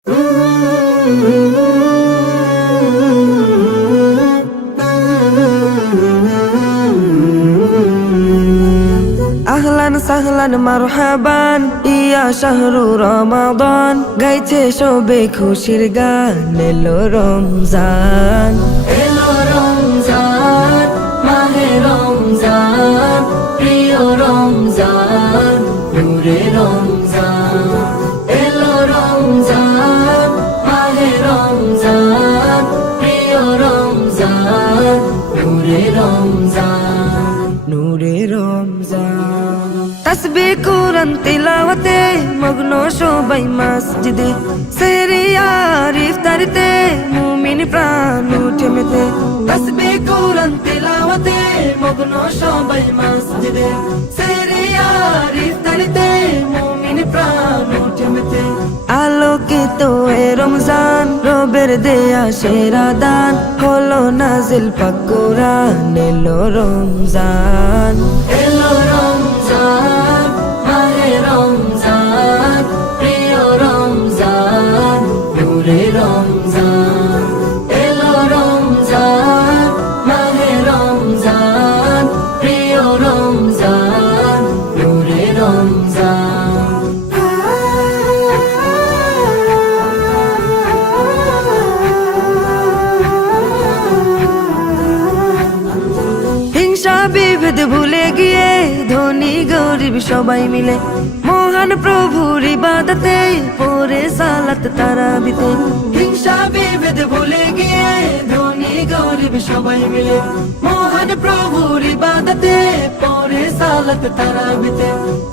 আহলান সাহলান মারহাবান ইয়া শাহরু রমাদান, গাইছে সবে খুশির গান। এলো রমজান, এলো রমজান, মাহে রমজান, প্রিয় রমজান, নূরে রমজান। এলো রমজান, মাহে রমজান, প্রিয় রমজান, নূরে রমজান, নূরে রমজান। তাসবিহ কুরআন তিলাওয়াতে মগ্ন সবাই মসজিদে, সেহরি আর ইফতারিতে মুমিন প্রাণ উঠে মেতে। তাসবিহ কুরআন তিলাওয়াতে মগ্ন সবাই মসজিদে, সেহরি আর ইফতারিতে মুমিন প্রাণ উঠে মেতে। আলোকিত এ রমজান, রবের দেয়া সেরা দান, হলো নাজিল পাক কুরআন। এলো রমজান, এলো রমজান, মাহে রমজান, প্রিয় রমজান, নূরে রমজান। এলো রমজান, মাহে রমজান, প্রিয় রমজান, নূরে রমজান। হিংসা বিভেদ ভুলে গিয়ে ধনী গরিব সবাই মিলে মহান প্রভুর ইবাদতে পড়ে সালাত তারাবিতে। হিংসা বিভেদ ভুলে গিয়ে ধনী গরিব সবাই মিলে মহান প্রভুর ইবাদতে পড়ে সালাত তারাবিতে।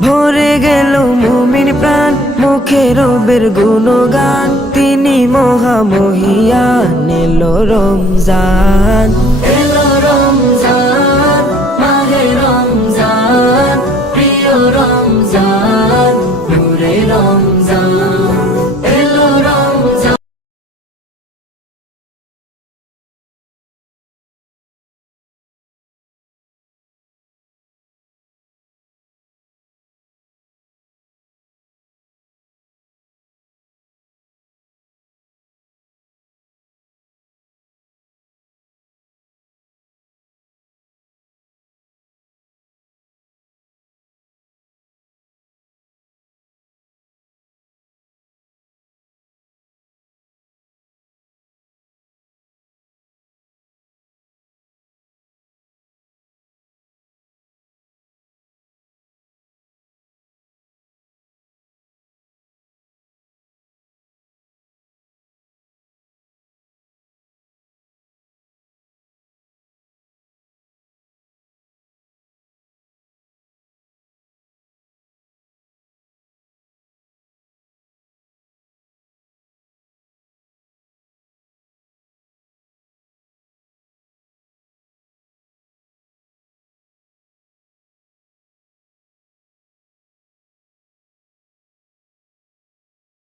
ভরে গেল মুমিন প্রাণ, মুখে রবের গুণগান, তিনি মহামহিয়ান। এলো রমজান, এলো রমজান, মাহে রমজান, প্রিয় রমজান, নূরে রমজান।